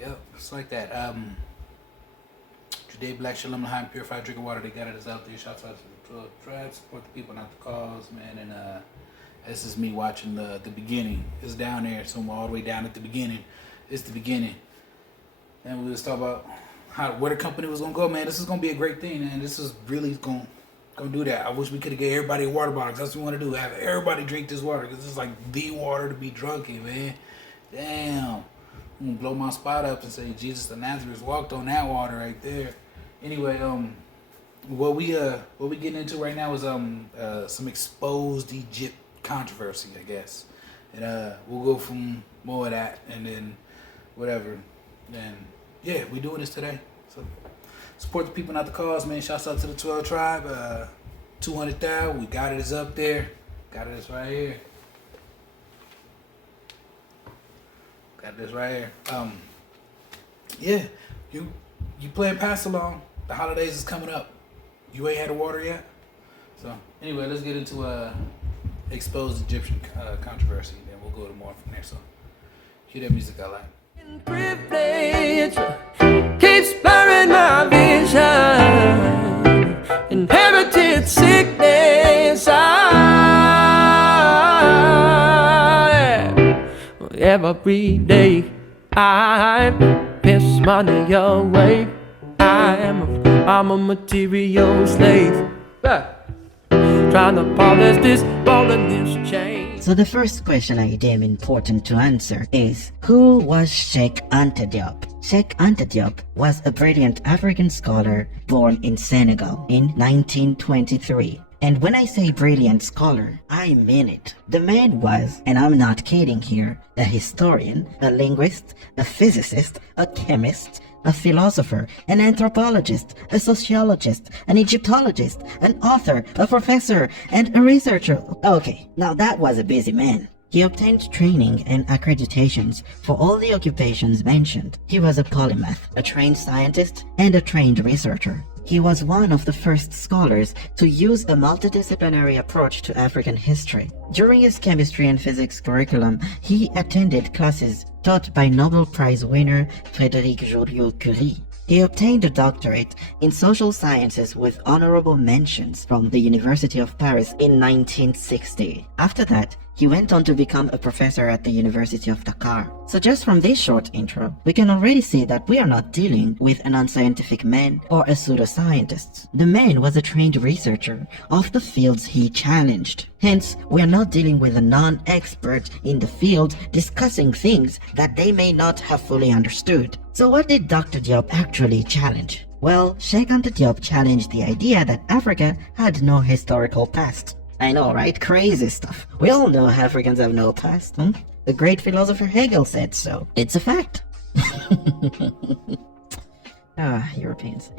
Yep, it's like that. Today, Black Shalom L'Chaim purified drinking water. They got it out there. Shouts out to the 12 tribes. Support the people, not the cause, man. And this is me watching the beginning. It's down there, somewhere all the way down at the beginning. It's the beginning. And we was talking about where the company was gonna go, man. This is gonna be a great thing, and this is really gonna do that. I wish we could have gave everybody a water bottle. That's what we want to do. Have everybody drink this water, because it's like the water to be drunk in, man. Damn. I'm gonna blow my spot up and say Jesus the Nazareth walked on that water right there. Anyway, what we getting into right now is some exposed Egypt controversy, I guess. And we'll go from more of that and then whatever. And yeah, we doing this today. So support the people, not the cause, man. Shouts out to the 12 tribe. 200,000. We got it is up there. Got it is right here. Got this right here. Yeah, you playing pass along. The holidays is coming up. You ain't had a water yet. So anyway, let's get into exposed Egyptian controversy. Then we'll go to more from there. So cue that music I like. Privilege keeps blurring my vision. Inherited sickness. Every day I piss money away. I'm a material slave, trying to polish this ball in this chain. So the first question I deem important to answer is, who was Sheikh Anta Diop? Sheikh Anta Diop was a brilliant African scholar born in Senegal in 1923. And when I say brilliant scholar, I mean it. The man was, and I'm not kidding here, a historian, a linguist, a physicist, a chemist, a philosopher, an anthropologist, a sociologist, an Egyptologist, an author, a professor, and a researcher. Okay, now that was a busy man. He obtained training and accreditations for all the occupations mentioned. He was a polymath, a trained scientist, and a trained researcher. He was one of the first scholars to use a multidisciplinary approach to African history. During his chemistry and physics curriculum, he attended classes taught by Nobel Prize winner Frédéric Joliot-Curie. He obtained a doctorate in social sciences with honorable mentions from the University of Paris in 1960. After that, he went on to become a professor at the University of Dakar. So just from this short intro, we can already see that we are not dealing with an unscientific man or a pseudoscientist. The man was a trained researcher of the fields he challenged. Hence, we are not dealing with a non-expert in the field discussing things that they may not have fully understood. So what did Dr. Diop actually challenge? Well, Sheikh Anta Diop challenged the idea that Africa had no historical past. I know, right? Crazy stuff. We all know Africans have no past, The great philosopher Hegel said so. It's a fact. Europeans.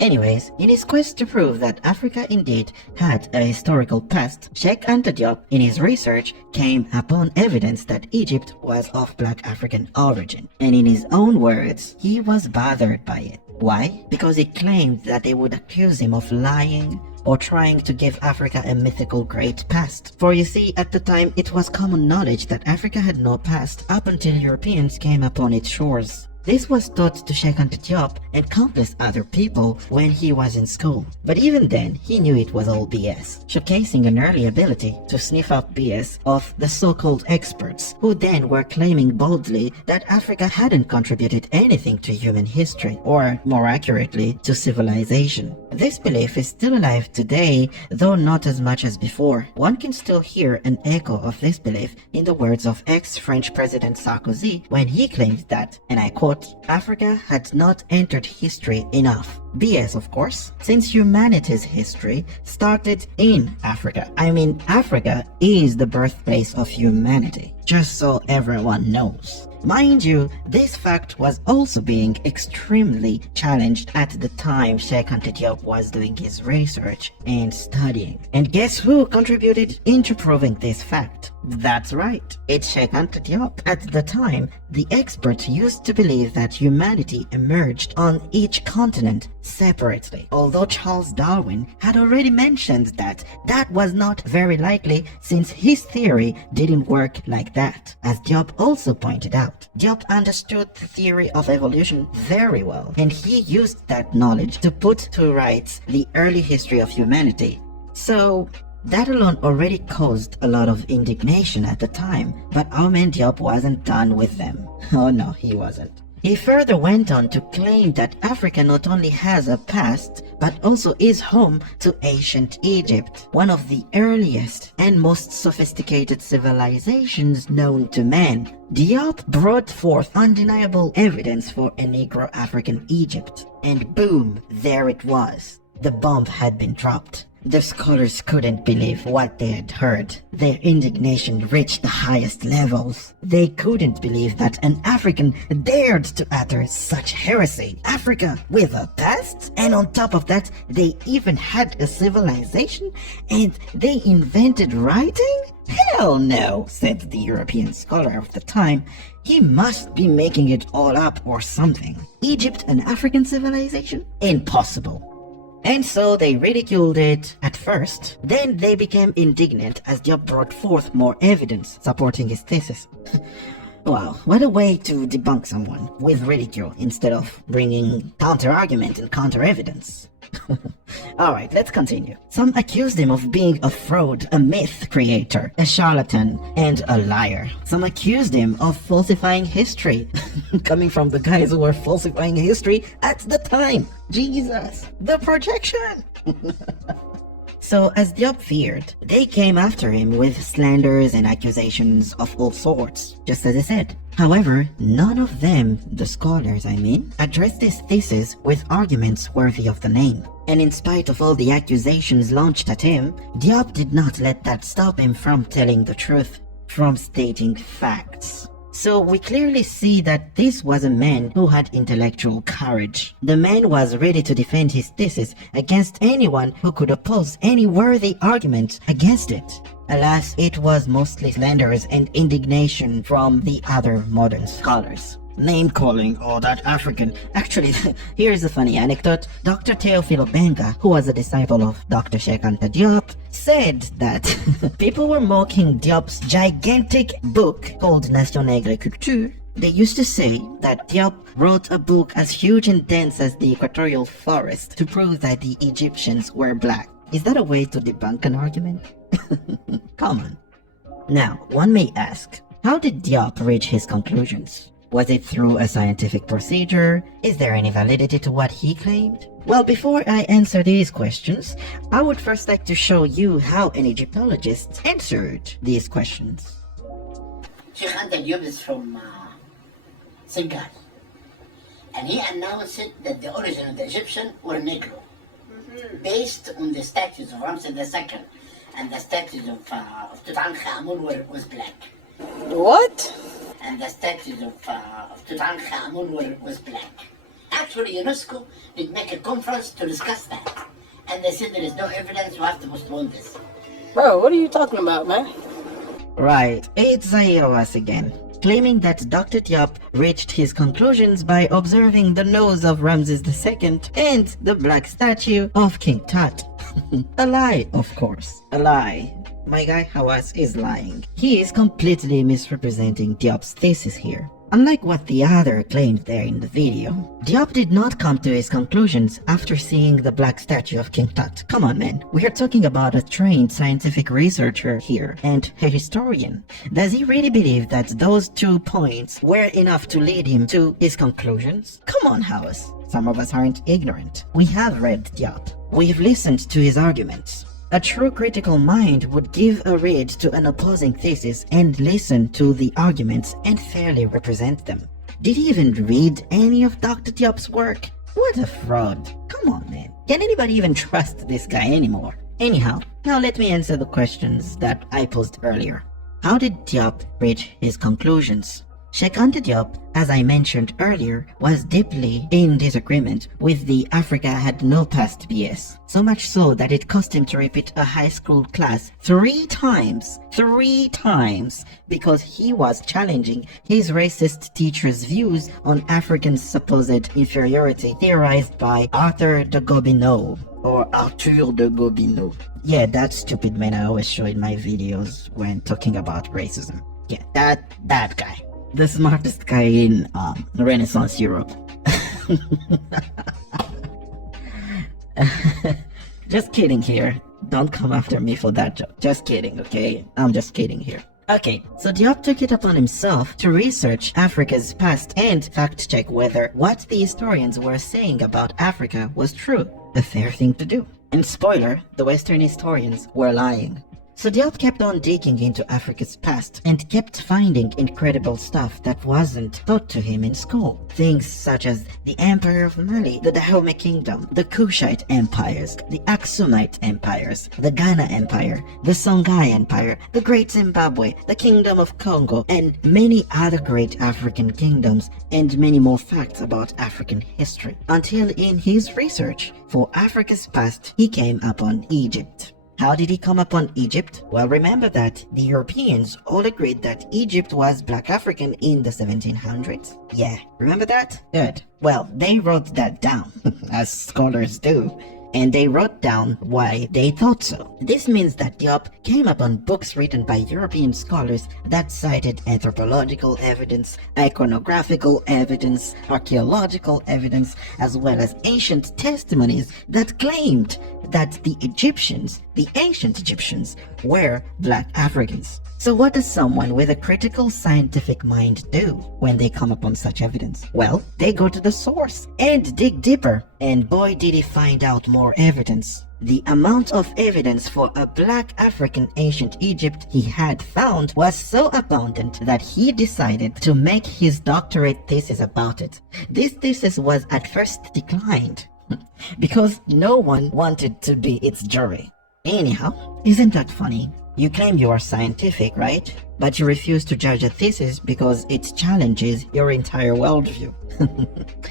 Anyways, in his quest to prove that Africa indeed had a historical past, Sheikh Anta Diop, in his research, came upon evidence that Egypt was of Black African origin. And in his own words, he was bothered by it. Why? Because he claimed that they would accuse him of lying or trying to give Africa a mythical great past. For you see, at the time, it was common knowledge that Africa had no past up until Europeans came upon its shores. This was taught to Sheikh Anta Diop and countless other people when he was in school. But even then, he knew it was all BS, showcasing an early ability to sniff out BS of the so-called experts, who then were claiming boldly that Africa hadn't contributed anything to human history, or more accurately, to civilization. This belief is still alive today, though not as much as before. One can still hear an echo of this belief in the words of ex-French President Sarkozy when he claimed that, and I quote, Africa had not entered history enough. BS, of course, since humanity's history started in Africa. I mean, Africa is the birthplace of humanity, just so everyone knows. Mind you, this fact was also being extremely challenged at the time Sheikh Anta Diop was doing his research and studying. And guess who contributed into proving this fact? That's right, it's Sheikh Anta Diop. At the time, the experts used to believe that humanity emerged on each continent separately, although Charles Darwin had already mentioned that that was not very likely since his theory didn't work like that. As Diop also pointed out, Diop understood the theory of evolution very well, and he used that knowledge to put to rights the early history of humanity. So that alone already caused a lot of indignation at the time, but our man Diop wasn't done with them. Oh no, he wasn't. He further went on to claim that Africa not only has a past, but also is home to ancient Egypt, one of the earliest and most sophisticated civilizations known to man. Diop brought forth undeniable evidence for a Negro African Egypt, and boom, there it was. The bomb had been dropped. The scholars couldn't believe what they had heard. Their indignation reached the highest levels. They couldn't believe that an African dared to utter such heresy. Africa with a past? And on top of that, they even had a civilization? And they invented writing? Hell no, said the European scholar of the time. He must be making it all up or something. Egypt, an African civilization? Impossible. And so they ridiculed it at first. Then they became indignant as Diop brought forth more evidence supporting his thesis. Wow, what a way to debunk someone with ridicule instead of bringing counter-argument and counter-evidence. Alright, let's continue. Some accused him of being a fraud, a myth creator, a charlatan, and a liar. Some accused him of falsifying history. Coming from the guys who were falsifying history at the time. Jesus, the projection! So, as Diop feared, they came after him with slanders and accusations of all sorts, just as I said. However, none of them, the scholars I mean, addressed his thesis with arguments worthy of the name. And in spite of all the accusations launched at him, Diop did not let that stop him from telling the truth, from stating facts. So we clearly see that this was a man who had intellectual courage. The man was ready to defend his thesis against anyone who could oppose any worthy argument against it. Alas, it was mostly slanders and indignation from the other modern scholars. Name-calling, oh that African. Actually, here's a funny anecdote. Dr. Teofilo Benga, who was a disciple of Dr. Cheikh Anta Diop, said that people were mocking Diop's gigantic book called Nation Nègre Culture. They used to say that Diop wrote a book as huge and dense as the equatorial forest to prove that the Egyptians were black. Is that a way to debunk an argument? Come on. Now, one may ask, how did Diop reach his conclusions? Was it through a scientific procedure? Is there any validity to what he claimed? Well, before I answer these questions, I would first like to show you how an Egyptologist answered these questions. Sheikh Anta Diop is from Senegal, and he announced that the origin of the Egyptian were Negro, based on the statues of Ramses II, and the statues of Tutankhamun was black. What? And the statues of Tutankhamun was black. Actually, UNESCO did make a conference to discuss that, and they said there is no evidence, you have to postpone this. Bro, what are you talking about, man? Right, it's Zairoas again, claiming that Dr. Diop reached his conclusions by observing the nose of Ramses II and the black statue of King Tut. A lie, of course, a lie. My guy Hawass is lying. He is completely misrepresenting Diop's thesis here. Unlike what the other claimed there in the video, Diop did not come to his conclusions after seeing the black statue of King Tut. Come on, man. We are talking about a trained scientific researcher here and a historian. Does he really believe that those 2 points were enough to lead him to his conclusions? Come on, Hawass. Some of us aren't ignorant. We have read Diop. We've listened to his arguments. A true critical mind would give a read to an opposing thesis and listen to the arguments and fairly represent them. Did he even read any of Dr. Diop's work? What a fraud. Come on, man. Can anybody even trust this guy anymore? Anyhow, now let me answer the questions that I posed earlier. How did Diop reach his conclusions? Sheikh Anta Diop, as I mentioned earlier, was deeply in disagreement with the Africa had no past BS. So much so that it cost him to repeat a high school class 3 times, because he was challenging his racist teacher's views on Africans' supposed inferiority theorized by Arthur de Gobineau, or Arthur de Gobineau. Yeah, that stupid man I always show in my videos when talking about racism. Yeah, that guy. The smartest guy in Renaissance Europe. Just kidding here. Don't come after me for that joke. Just kidding, okay? I'm just kidding here. Okay, so Diop took it upon himself to research Africa's past and fact-check whether what the historians were saying about Africa was true. A fair thing to do. And spoiler, the Western historians were lying. So Diop kept on digging into Africa's past and kept finding incredible stuff that wasn't taught to him in school. Things such as the Empire of Mali, the Dahomey Kingdom, the Kushite empires, the Aksumite empires, the Ghana Empire, the Songhai Empire, the Great Zimbabwe, the Kingdom of Congo, and many other great African kingdoms, and many more facts about African history. Until in his research for Africa's past, he came upon Egypt. How did he come upon Egypt? Well, remember that the Europeans all agreed that Egypt was Black African in the 1700s? Yeah, remember that? Good. Well, they wrote that down, as scholars do, and they wrote down why they thought so. This means that Diop came upon books written by European scholars that cited anthropological evidence, iconographical evidence, archaeological evidence, as well as ancient testimonies that claimed that the ancient Egyptians, were Black Africans. So what does someone with a critical scientific mind do when they come upon such evidence? Well, they go to the source and dig deeper, and boy did he find out more evidence. The amount of evidence for a Black African ancient Egypt he had found was so abundant that he decided to make his doctorate thesis about it. This thesis was at first declined because no one wanted to be its jury. Anyhow, isn't that funny? You claim you are scientific, right? But you refuse to judge a thesis because it challenges your entire worldview.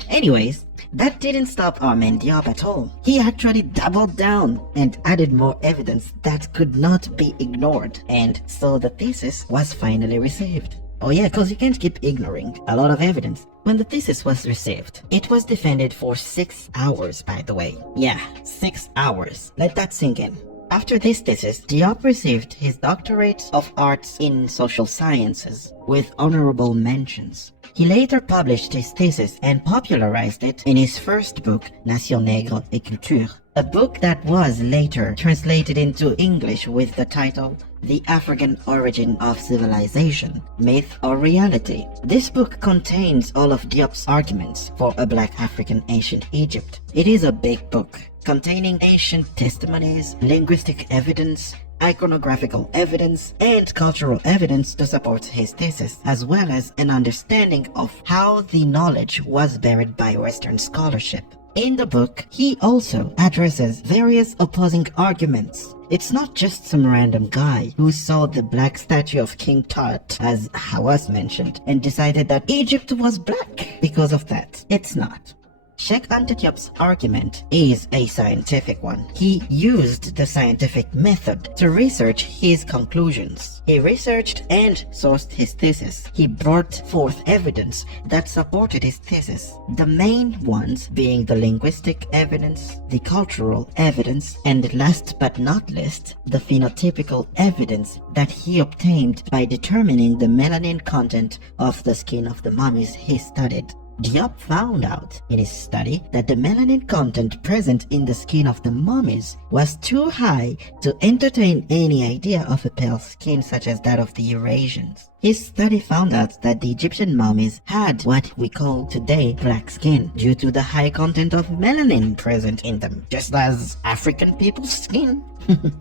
Anyways, that didn't stop our man Diop at all. He actually doubled down and added more evidence that could not be ignored. And so the thesis was finally received. Oh yeah, cause you can't keep ignoring a lot of evidence. When the thesis was received, it was defended for 6 hours, by the way. Yeah, 6 hours. Let that sink in. After this thesis, Diop received his doctorate of arts in social sciences with honorable mentions. He later published his thesis and popularized it in his first book, Nation Nègre et Culture, a book that was later translated into English with the title The African Origin of Civilization, Myth or Reality. This book contains all of Diop's arguments for a Black African ancient Egypt. It is a big book containing ancient testimonies, linguistic evidence, iconographical evidence, and cultural evidence to support his thesis, as well as an understanding of how the knowledge was buried by Western scholarship. In the book, he also addresses various opposing arguments. It's not just some random guy who saw the black statue of King Tut, as Hawass mentioned, and decided that Egypt was black because of that. It's not. Sheikh Anta Diop's argument is a scientific one. He used the scientific method to research his conclusions. He researched and sourced his thesis. He brought forth evidence that supported his thesis. The main ones being the linguistic evidence, the cultural evidence, and last but not least, the phenotypical evidence that he obtained by determining the melanin content of the skin of the mummies he studied. Diop found out in his study that the melanin content present in the skin of the mummies was too high to entertain any idea of a pale skin such as that of the Eurasians. His study found out that the Egyptian mummies had what we call today black skin due to the high content of melanin present in them, just as African people's skin.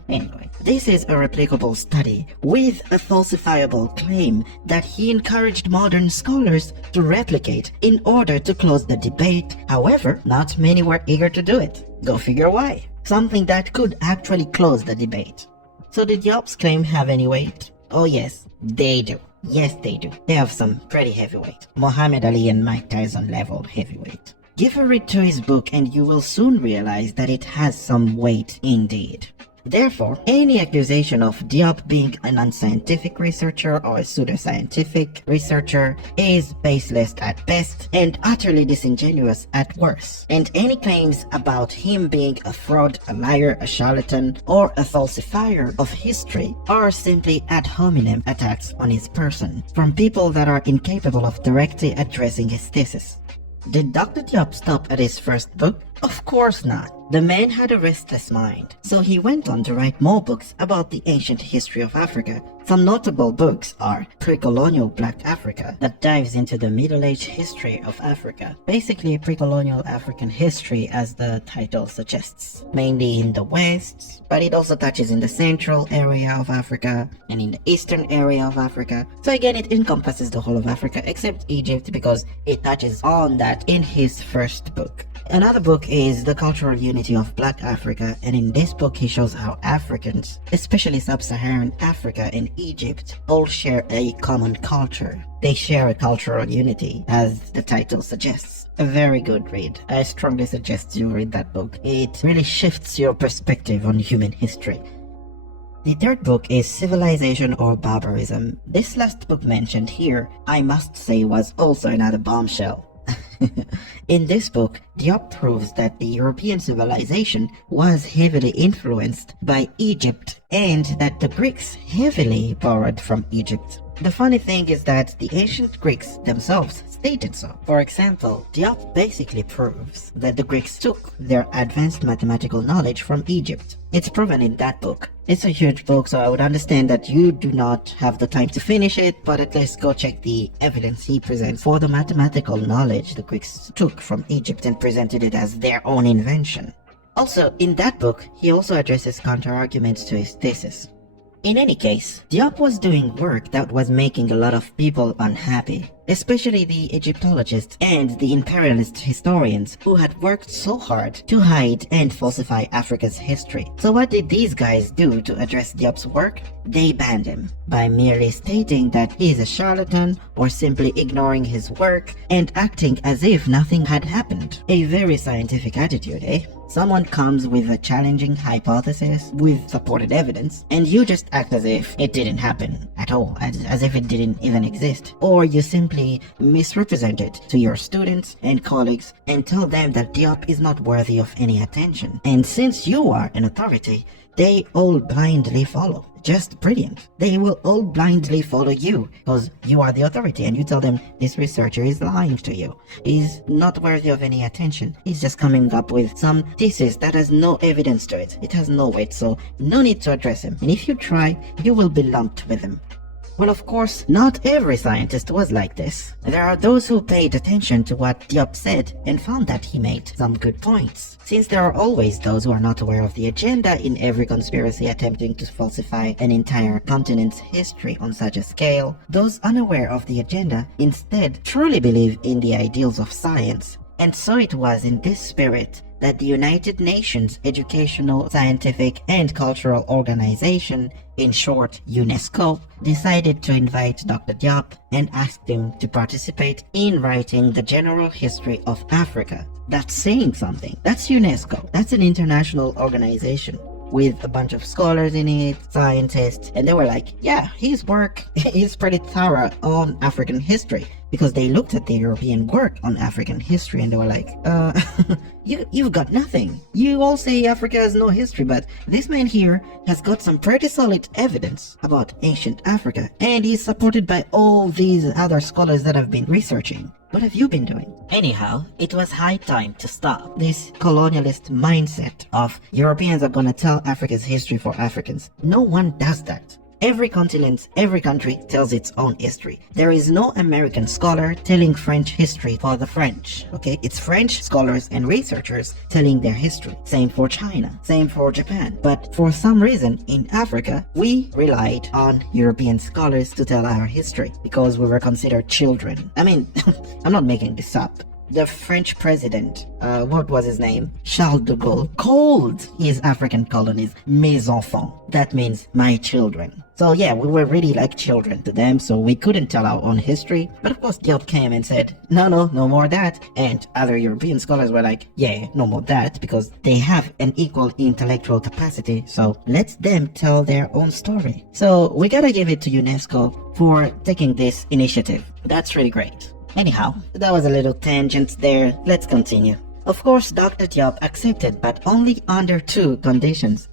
Anyway, this is a replicable study with a falsifiable claim that he encouraged modern scholars to replicate in order to close the debate. However, not many were eager to do it. Go figure why. Something that could actually close the debate. So did Diop's claim have any weight? Oh yes, they do. Yes, they do. They have some pretty heavyweight. Muhammad Ali and Mike Tyson level heavyweight. Give a read to his book and you will soon realize that it has some weight indeed. Therefore, any accusation of Diop being an unscientific researcher or a pseudoscientific researcher is baseless at best and utterly disingenuous at worst. And any claims about him being a fraud, a liar, a charlatan, or a falsifier of history are simply ad hominem attacks on his person from people that are incapable of directly addressing his thesis. Did Dr. Diop stop at his first book? Of course not. The man had a restless mind, so he went on to write more books about the ancient history of Africa. Some notable books are Pre-Colonial Black Africa, that dives into the Middle Age history of Africa. Basically, pre-colonial African history as the title suggests, mainly in the West, but it also touches in the central area of Africa and in the eastern area of Africa. So again, it encompasses the whole of Africa except Egypt because it touches on that in his first book. Another book is The Cultural Unity of Black Africa, and in this book he shows how Africans, especially sub-Saharan Africa and Egypt, all share a common culture. They share a cultural unity, as the title suggests. A very good read. I strongly suggest you read that book. It really shifts your perspective on human history. The third book is Civilization or Barbarism. This last book mentioned here, I must say, was also another bombshell. In this book, Diop proves that the European civilization was heavily influenced by Egypt and that the Greeks heavily borrowed from Egypt. The funny thing is that the ancient Greeks themselves stated so. For example, Diop basically proves that the Greeks took their advanced mathematical knowledge from Egypt. It's proven in that book. It's a huge book, so I would understand that you do not have the time to finish it, but at least go check the evidence he presents for the mathematical knowledge the Greeks took from Egypt and presented it as their own invention. Also, in that book, he also addresses counter-arguments to his thesis. In any case, Diop was doing work that was making a lot of people unhappy, especially the Egyptologists and the imperialist historians who had worked so hard to hide and falsify Africa's history. So what did these guys do to address Diop's work? They banned him by merely stating that he's a charlatan or simply ignoring his work and acting as if nothing had happened. A very scientific attitude, eh? Someone comes with a challenging hypothesis with supported evidence, and you just act as if it didn't happen at all, as if it didn't even exist. Or you simply misrepresent it to your students and colleagues and tell them that Diop is not worthy of any attention. And since you are an authority, they all blindly follow. Just brilliant. They will all blindly follow you because you are the authority and you tell them this researcher is lying to you. He's not worthy of any attention. He's just coming up with some thesis that has no evidence to it. It has no weight, so no need to address him. And if you try, you will be lumped with him. Well, of course, not every scientist was like this. There are those who paid attention to what Diop said and found that he made some good points. Since there are always those who are not aware of the agenda in every conspiracy attempting to falsify an entire continent's history on such a scale, those unaware of the agenda instead truly believe in the ideals of science. And so it was in this spirit that the United Nations Educational, Scientific and Cultural Organization, in short UNESCO, decided to invite Dr. Diop and asked him to participate in writing the general history of Africa. That's saying something. That's UNESCO. That's an international organization with a bunch of scholars in it, scientists, and they were like, yeah, his work is pretty thorough on African history, because they looked at the European work on African history and they were like, you've got nothing. You all say Africa has no history, but this man here has got some pretty solid evidence about ancient Africa, and he's supported by all these other scholars that have been researching. What have you been doing? Anyhow, it was high time to stop this colonialist mindset of Europeans are gonna tell Africa's history for Africans. No one does that. Every continent, every country tells its own history. There is no American scholar telling French history for the French, okay? It's French scholars and researchers telling their history. Same for China, same for Japan. But for some reason, in Africa, we relied on European scholars to tell our history because we were considered children. I mean, I'm not making this up. the French president, what was his name? Charles de Gaulle, called his African colonies mes enfants. That means my children. So yeah, we were really like children to them, so we couldn't tell our own history. But of course, Diop came and said, no more that. And other European scholars were like, yeah, no more that, because they have an equal intellectual capacity, so let them tell their own story. So we gotta give it to UNESCO for taking this initiative. That's really great. Anyhow, that was a little tangent there. Let's continue. Of course, Dr. Diop accepted, but only under 2 conditions.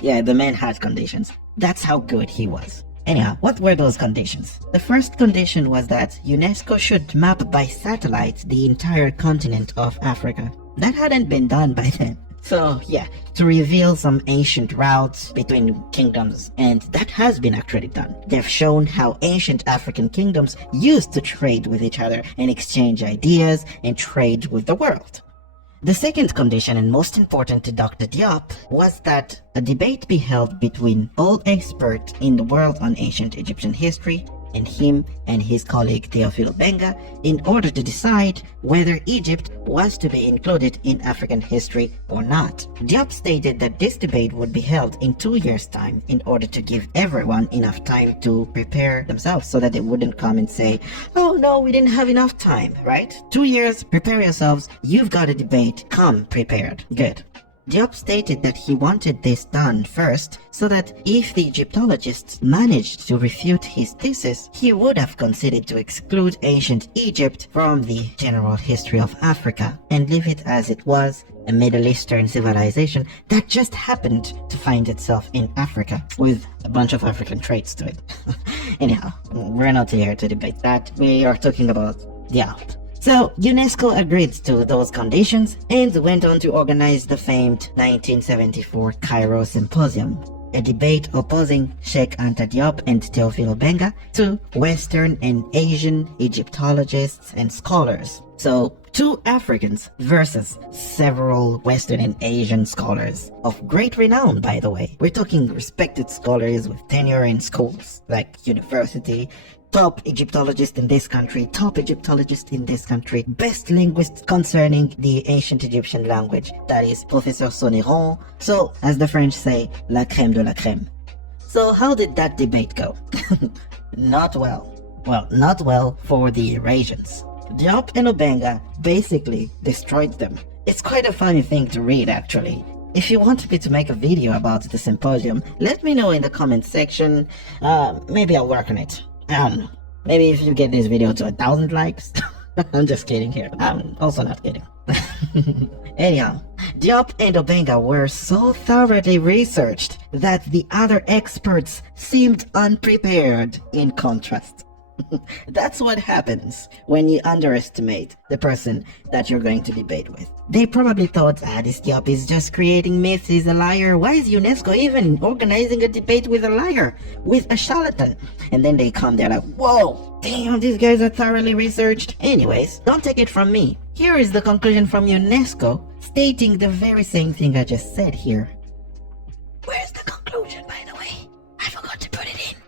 Yeah, the man had conditions. That's how good he was. Anyhow, what were those conditions? The first condition was that UNESCO should map by satellite the entire continent of Africa. That hadn't been done by then. So yeah, to reveal some ancient routes between kingdoms, and that has been actually done. They've shown how ancient African kingdoms used to trade with each other and exchange ideas and trade with the world. The second condition, and most important to Dr. Diop, was that a debate be held between all experts in the world on ancient Egyptian history and him and his colleague Theophile Benga in order to decide whether Egypt was to be included in African history or not. Diop stated that this debate would be held in 2 years' time in order to give everyone enough time to prepare themselves so that they wouldn't come and say, oh no, we didn't have enough time, right? 2 years, prepare yourselves, you've got a debate, come prepared. Good. Diop stated that he wanted this done first so that if the Egyptologists managed to refute his thesis, he would have considered to exclude ancient Egypt from the general history of Africa and leave it as it was, a Middle Eastern civilization that just happened to find itself in Africa with a bunch of African traits to it. Anyhow, we're not here to debate that. We are talking about Diop. So, UNESCO agreed to those conditions and went on to organize the famed 1974 Cairo Symposium, a debate opposing Sheikh Anta Diop and Teofilo Benga to Western and Asian Egyptologists and scholars. So, 2 Africans versus several Western and Asian scholars of great renown, by the way. We're talking respected scholars with tenure in schools like university, top Egyptologist in this country, top Egyptologist in this country, best linguist concerning the ancient Egyptian language, that is Professor Sonéron. So, as the French say, la crème de la crème. So how did that debate go? Not well. Well, not well for the Eurasians. Diop and Obenga basically destroyed them. It's quite a funny thing to read, actually. If you want me to make a video about the symposium, let me know in the comment section. Maybe I'll work on it. I don't know. Maybe if you get this video to 1,000 likes. I'm just kidding here. I'm also not kidding. Anyhow, Diop and Obenga were so thoroughly researched that the other experts seemed unprepared in contrast. That's what happens when you underestimate the person that you're going to debate with. They probably thought, this Diop is just creating myths, he's a liar. Why is UNESCO even organizing a debate with a liar? With a charlatan? And then they come there like, whoa, damn, these guys are thoroughly researched. Anyways, don't take it from me. Here is the conclusion from UNESCO, stating the very same thing I just said here. Where's the conclusion, by the way? I forgot to put it in.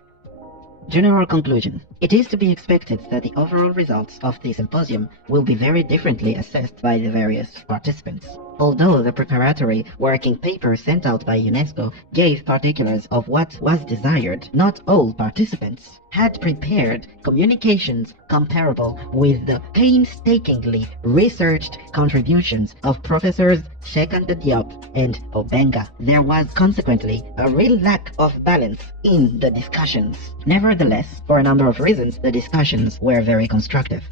General conclusion. It is to be expected that the overall results of the symposium will be very differently assessed by the various participants. Although the preparatory working paper sent out by UNESCO gave particulars of what was desired, not all participants had prepared communications comparable with the painstakingly researched contributions of Professors Sheikh Anta Diop and Obenga. There was consequently a real lack of balance in the discussions. Nevertheless, for a number of reasons, the discussions were very constructive.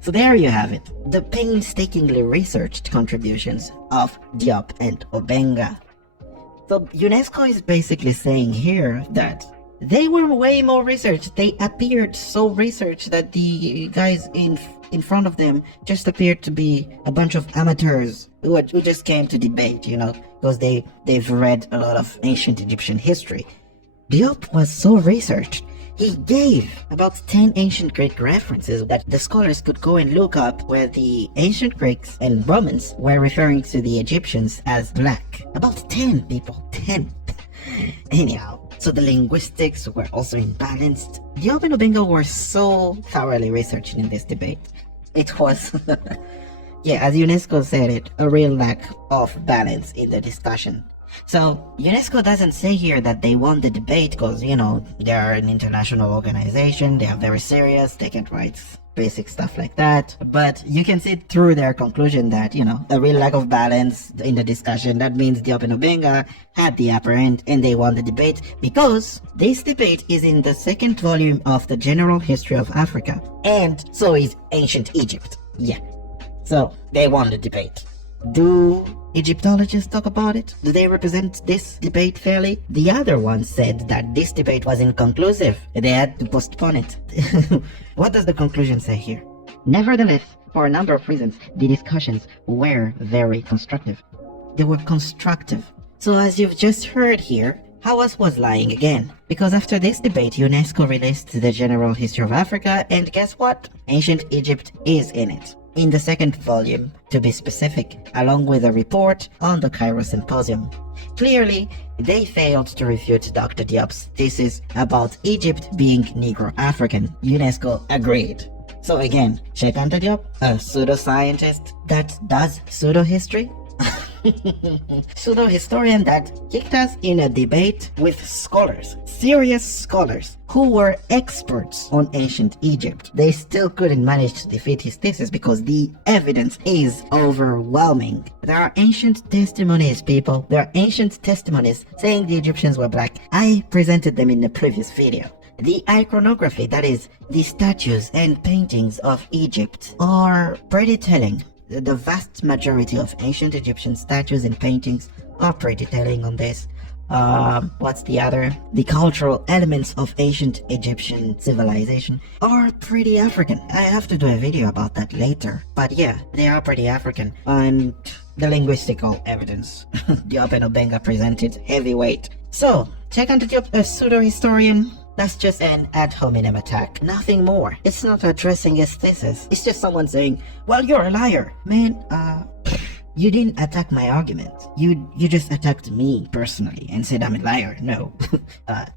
So there you have it, the painstakingly researched contributions of Diop and Obenga. So UNESCO is basically saying here that they were way more researched. They appeared so researched that the guys in front of them just appeared to be a bunch of amateurs who just came to debate, because they've read a lot of ancient Egyptian history. Diop was so researched. He gave about 10 ancient Greek references that the scholars could go and look up, where the ancient Greeks and Romans were referring to the Egyptians as black. About 10 people. 10. Anyhow, So the linguistics were also imbalanced. Diop and Obenga were so thoroughly researched in this debate. It was, yeah, as UNESCO said it, a real lack of balance in the discussion. So UNESCO doesn't say here that they won the debate because, you know, they are an international organization, they are very serious, they can write basic stuff like that. But you can see through their conclusion that, you know, a real lack of balance in the discussion. That means Diop and Obenga had the upper end and they won the debate because this debate is in the second volume of the General History of Africa. And so is Ancient Egypt. Yeah. So they won the debate. Do Egyptologists talk about it? Do they represent this debate fairly? The other one said that this debate was inconclusive. They had to postpone it. What does the conclusion say here? Nevertheless, for a number of reasons, the discussions were very constructive. They were constructive. So as you've just heard here, Hawass was lying again. Because after this debate, UNESCO released the General History of Africa, and guess what? Ancient Egypt is in it. In the second volume, to be specific, along with a report on the Cairo Symposium. Clearly, they failed to refute Dr. Diop's thesis about Egypt being Negro-African. UNESCO agreed. So again, Cheikh Anta Diop, a pseudo-scientist that does pseudo-history, pseudo-historian that kicked us in a debate with scholars, serious scholars, who were experts on ancient Egypt. They still couldn't manage to defeat his thesis because the evidence is overwhelming. There are ancient testimonies, people. There are ancient testimonies saying the Egyptians were black. I presented them in the previous video. The iconography, that is, the statues and paintings of Egypt, are pretty telling. The vast majority of ancient Egyptian statues and paintings are pretty telling on this. What's the other? The cultural elements of ancient Egyptian civilization are pretty African. I have to do a video about that later. But yeah, they are pretty African. And the linguistical evidence. Diop and Obenga presented heavyweight. So, Cheikh Anta Diop, a pseudo-historian, that's just an ad hominem attack. Nothing more. It's not addressing his thesis. It's just someone saying, well, you're a liar. Man, you didn't attack my argument. You just attacked me personally and said I'm a liar. No.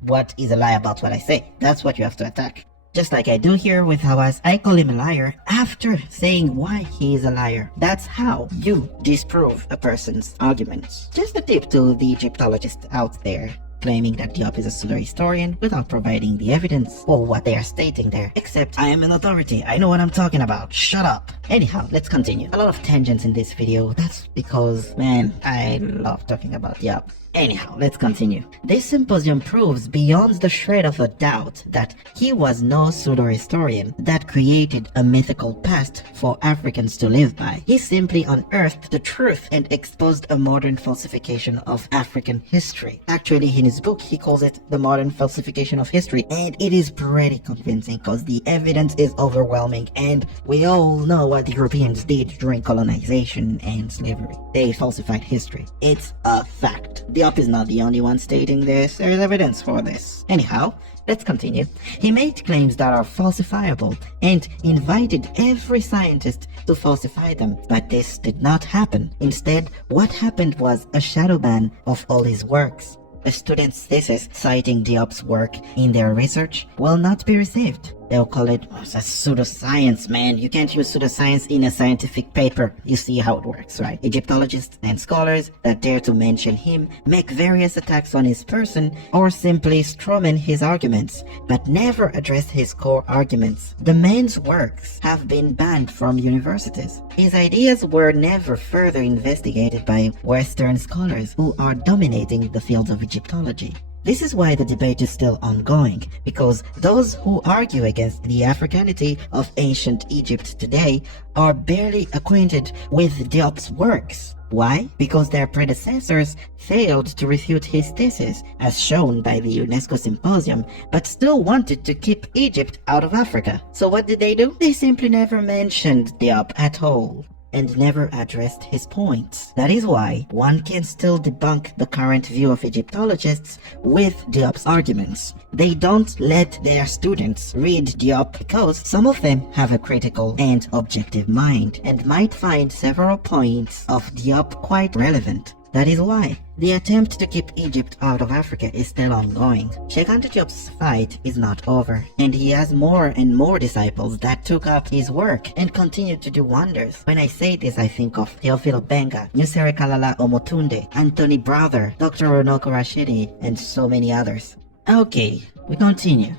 What is a lie about what I say? That's what you have to attack. Just like I do here with Hawass, I call him a liar after saying why he is a liar. That's how you disprove a person's arguments. Just a tip to the Egyptologists out there claiming that Diop is a pseudo-historian without providing the evidence for what they are stating there. Except I am an authority, I know what I'm talking about, shut up. Anyhow, let's continue. A lot of tangents in this video, that's because, man, I love talking about Diop. Anyhow, let's continue. This symposium proves beyond the shred of a doubt that he was no pseudo-historian that created a mythical past for Africans to live by. He simply unearthed the truth and exposed a modern falsification of African history. Actually, in his book, he calls it the modern falsification of history, and it is pretty convincing because the evidence is overwhelming, and we all know what the Europeans did during colonization and slavery. They falsified history. It's a fact. Diop is not the only one stating this. There is evidence for this. Anyhow, let's continue. He made claims that are falsifiable and invited every scientist to falsify them, but this did not happen. Instead, what happened was a shadow ban of all his works. A student's thesis citing Diop's work in their research will not be received. They'll call it a pseudoscience, man. You can't use pseudoscience in a scientific paper. You see how it works, right? Egyptologists and scholars that dare to mention him make various attacks on his person or simply strawman his arguments, but never address his core arguments. The man's works have been banned from universities. His ideas were never further investigated by Western scholars who are dominating the field of Egyptology. This is why the debate is still ongoing, because those who argue against the Africanity of ancient Egypt today are barely acquainted with Diop's works. Why? Because their predecessors failed to refute his thesis, as shown by the UNESCO Symposium, but still wanted to keep Egypt out of Africa. So what did they do? They simply never mentioned Diop at all, and never addressed his points. That is why one can still debunk the current view of Egyptologists with Diop's arguments. They don't let their students read Diop because some of them have a critical and objective mind and might find several points of Diop quite relevant. That is why the attempt to keep Egypt out of Africa is still ongoing. Sheikh Anta Diop's fight is not over, and he has more and more disciples that took up his work and continue to do wonders. When I say this, I think of Theophilo Benga, Nusere Kalala Omotunde, Anthony Brother, Dr. Ronoko Rashidi, and so many others. Okay, we continue.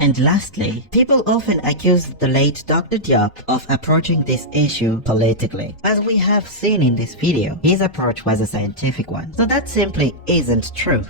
And lastly, people often accuse the late Dr. Diop of approaching this issue politically. As we have seen in this video, his approach was a scientific one, so that simply isn't true.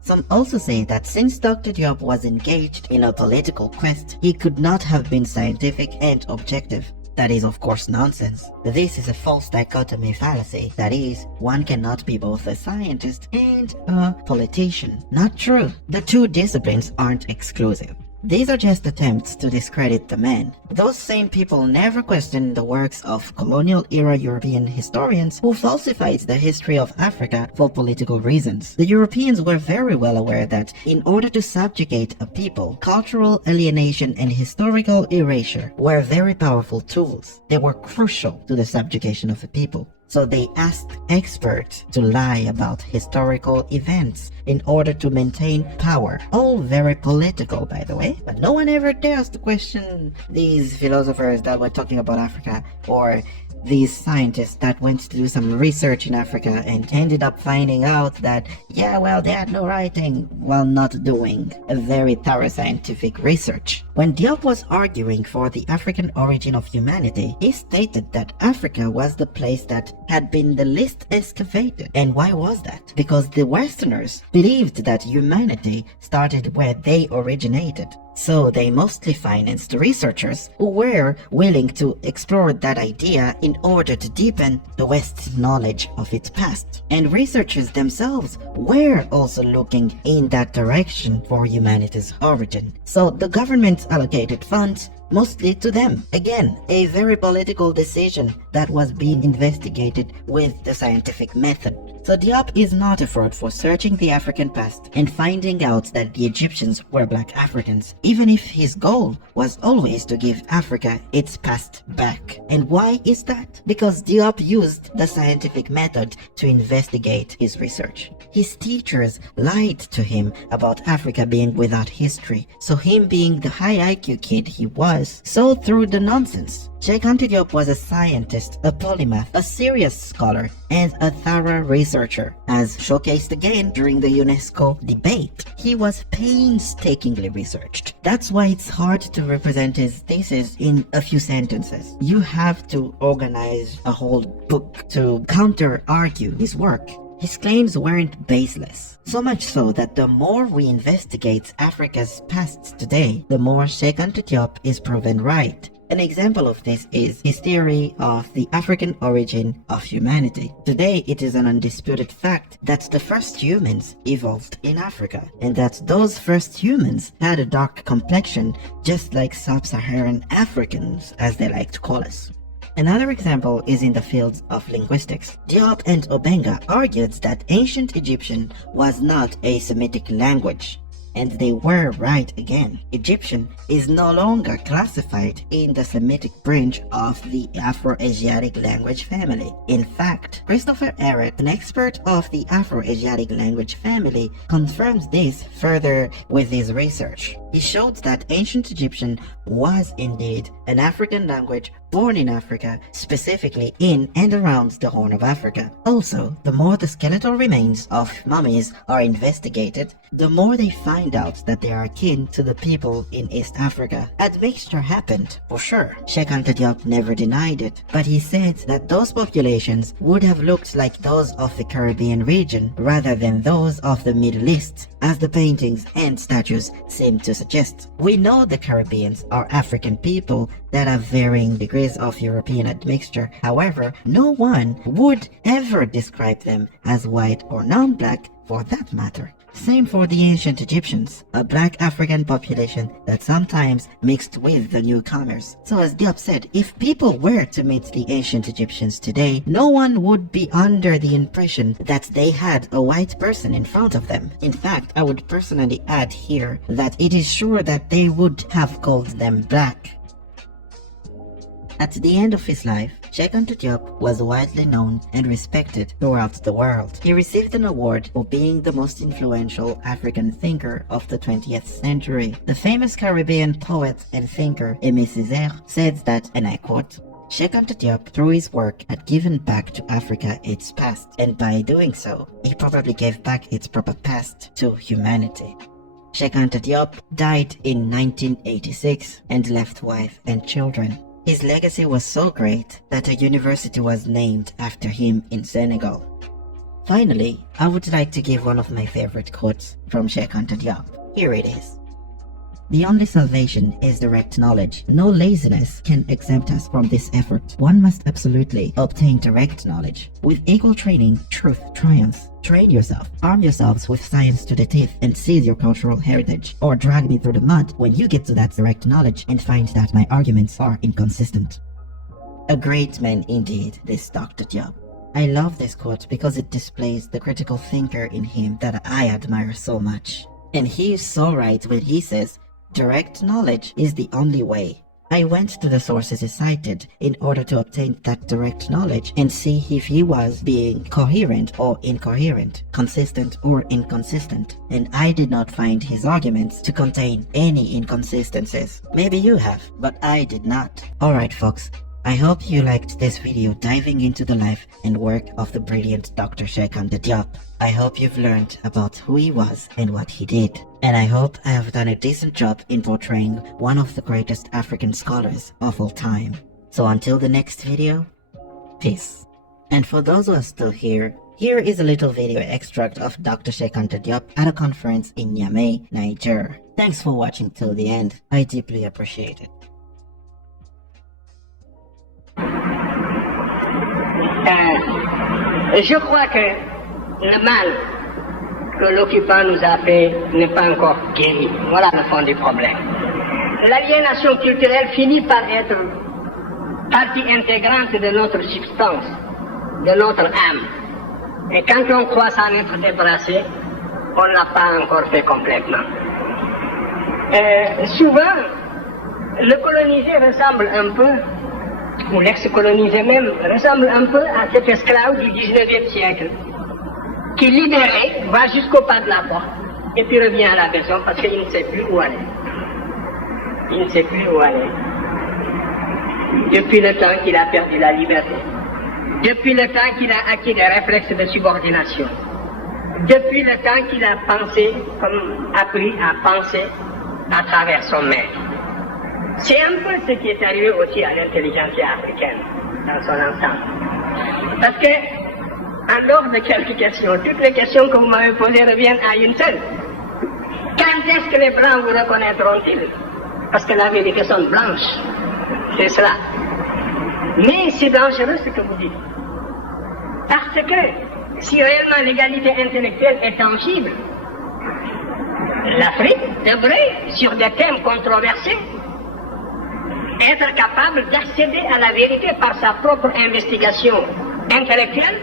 Some also say that since Dr. Diop was engaged in a political quest, he could not have been scientific and objective. That is of course nonsense. This is a false dichotomy fallacy. That is, one cannot be both a scientist and a politician. Not true. The two disciplines aren't exclusive. These are just attempts to discredit the man. Those same people never question the works of colonial-era European historians who falsified the history of Africa for political reasons. The Europeans were very well aware that in order to subjugate a people, cultural alienation and historical erasure were very powerful tools. They were crucial to the subjugation of a people. So they asked experts to lie about historical events in order to maintain power. All very political, by the way. But no one ever dares to question these philosophers that were talking about Africa, or these scientists that went to do some research in Africa and ended up finding out that, yeah, well, they had no writing while not doing a very thorough scientific research. When Diop was arguing for the African origin of humanity, he stated that Africa was the place that had been the least excavated. And why was that? Because the Westerners believed that humanity started where they originated. So they mostly financed researchers who were willing to explore that idea in order to deepen the West's knowledge of its past. And researchers themselves were also looking in that direction for humanity's origin. So the government allocated funds mostly to them. Again, a very political decision that was being investigated with the scientific method. So Diop is not a fraud for searching the African past and finding out that the Egyptians were black Africans, even if his goal was always to give Africa its past back. And why is that? Because Diop used the scientific method to investigate his research. His teachers lied to him about Africa being without history, so him being the high IQ kid he was, saw through the nonsense. Sheikh Anta Diop was a scientist, a polymath, a serious scholar, and a thorough researcher. As showcased again during the UNESCO debate, he was painstakingly researched. That's why it's hard to represent his thesis in a few sentences. You have to organize a whole book to counter-argue his work. His claims weren't baseless. So much so that the more we investigate Africa's past today, the more Sheikh Anta Diop is proven right. An example of this is his theory of the African origin of humanity. Today, it is an undisputed fact that the first humans evolved in Africa, and that those first humans had a dark complexion, just like sub-Saharan Africans, as they like to call us. Another example is in the fields of linguistics. Diop and Obenga argued that ancient Egyptian was not a Semitic language. And they were right again. Egyptian is no longer classified in the Semitic branch of the Afro-Asiatic language family. In fact, Christopher Ehret, an expert of the Afro-Asiatic language family, confirms this further with his research. He showed that ancient Egyptian was indeed an African language born in Africa, specifically in and around the Horn of Africa. Also, the more the skeletal remains of mummies are investigated, the more they find out that they are akin to the people in East Africa. Admixture happened, for sure. Sheikh Anta Diop never denied it, but he said that those populations would have looked like those of the Caribbean region rather than those of the Middle East, as the paintings and statues seem to suggest. We know the Caribbeans are African people that have varying degrees of European admixture. However, no one would ever describe them as white or non-black for that matter. Same for the ancient Egyptians, a black African population that sometimes mixed with the newcomers. So as Diop said, if people were to meet the ancient Egyptians today, no one would be under the impression that they had a white person in front of them. In fact, I would personally add here that it is sure that they would have called them black. At the end of his life, Cheikh Anta Diop was widely known and respected throughout the world. He received an award for being the most influential African thinker of the 20th century. The famous Caribbean poet and thinker Aimé Césaire said that, and I quote, Cheikh Anta Diop, through his work, had given back to Africa its past, and by doing so, he probably gave back its proper past to humanity. Cheikh Anta Diop died in 1986 and left wife and children. His legacy was so great that a university was named after him in Senegal. Finally, I would like to give one of my favorite quotes from Cheikh Anta Diop. Here it is. The only salvation is direct knowledge. No laziness can exempt us from this effort. One must absolutely obtain direct knowledge. With equal training, truth triumphs. Train yourself. Arm yourselves with science to the teeth and seize your cultural heritage. Or drag me through the mud when you get to that direct knowledge and find that my arguments are inconsistent. A great man indeed, this Dr. Diop. I love this quote because it displays the critical thinker in him that I admire so much. And he is so right when he says, direct knowledge is the only way. I went to the sources he cited in order to obtain that direct knowledge and see if he was being coherent or incoherent, consistent or inconsistent, and I did not find his arguments to contain any inconsistencies. Maybe you have, but I did not. Alright folks, I hope you liked this video diving into the life and work of the brilliant Dr. Cheikh Anta Diop. I hope you've learned about who he was and what he did. And I hope I have done a decent job in portraying one of the greatest African scholars of all time. So until the next video, peace. And for those who are still here, here is a little video extract of Dr. Cheikh Anta Diop at a conference in Niamey, Niger. Thanks for watching till the end. I deeply appreciate it. Je crois que le mal que l'occupant nous a fait n'est pas encore guéri. Voilà le fond du problème. L'aliénation culturelle finit par être partie intégrante de notre substance, de notre âme. Et quand on croit s'en être débarrassé, on ne l'a pas encore fait complètement. Souvent, le colonisé ressemble un peu, ou l'ex-colonisé même, ressemble un peu à cet esclave du 19e siècle, qui libéré va jusqu'au pas de la porte, et puis revient à la maison parce qu'il ne sait plus où aller. Il ne sait plus où aller. Depuis le temps qu'il a perdu la liberté, depuis le temps qu'il a acquis des réflexes de subordination, depuis le temps qu'il a pensé, comme appris à penser à travers son maître. C'est un peu ce qui est arrivé aussi à l'intelligentsia africaine, dans son ensemble. Parce que, en dehors de quelques questions, toutes les questions que vous m'avez posées reviennent à une seule. Quand est-ce que les Blancs vous reconnaîtront-ils? Parce que la vérité sont blanches. C'est cela. Mais c'est dangereux ce que vous dites. Parce que, si réellement l'égalité intellectuelle est tangible, l'Afrique devrait, sur des thèmes controversés, être capable d'accéder à la vérité par sa propre investigation intellectuelle,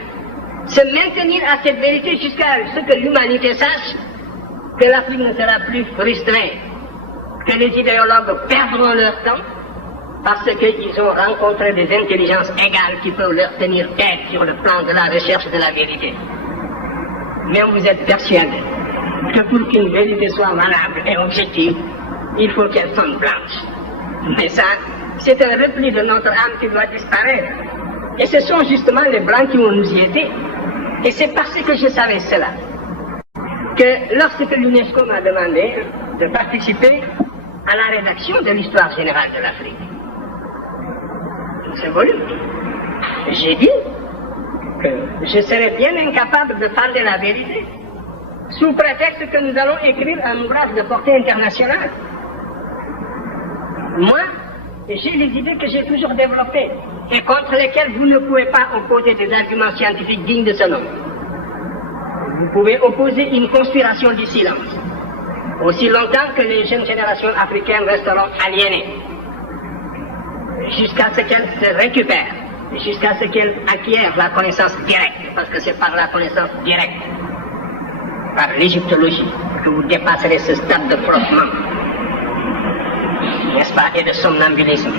se maintenir à cette vérité jusqu'à ce que l'humanité sache que l'Afrique ne sera plus frustrée, que les idéologues perdront leur temps parce qu'ils ont rencontré des intelligences égales qui peuvent leur tenir tête sur le plan de la recherche de la vérité. Mais vous êtes persuadé que pour qu'une vérité soit valable et objective, il faut qu'elle sonne blanche. Mais ça, c'est un repli de notre âme qui doit disparaître. Et ce sont justement les Blancs qui vont nous y aider. Et c'est parce que je savais cela que lorsque l'UNESCO m'a demandé de participer à la rédaction de l'histoire générale de l'Afrique, c'est voulu. J'ai dit que je serais bien incapable de parler la vérité sous prétexte que nous allons écrire un ouvrage de portée internationale. Moi, j'ai les idées que j'ai toujours développées et contre lesquelles vous ne pouvez pas opposer des arguments scientifiques dignes de ce nom. Vous pouvez opposer une conspiration du silence, aussi longtemps que les jeunes générations africaines resteront aliénées, jusqu'à ce qu'elles se récupèrent, jusqu'à ce qu'elles acquièrent la connaissance directe, parce que c'est par la connaissance directe, par l'égyptologie, que vous dépasserez ce stade de frottement, n'est-ce pas, et de somnambulisme.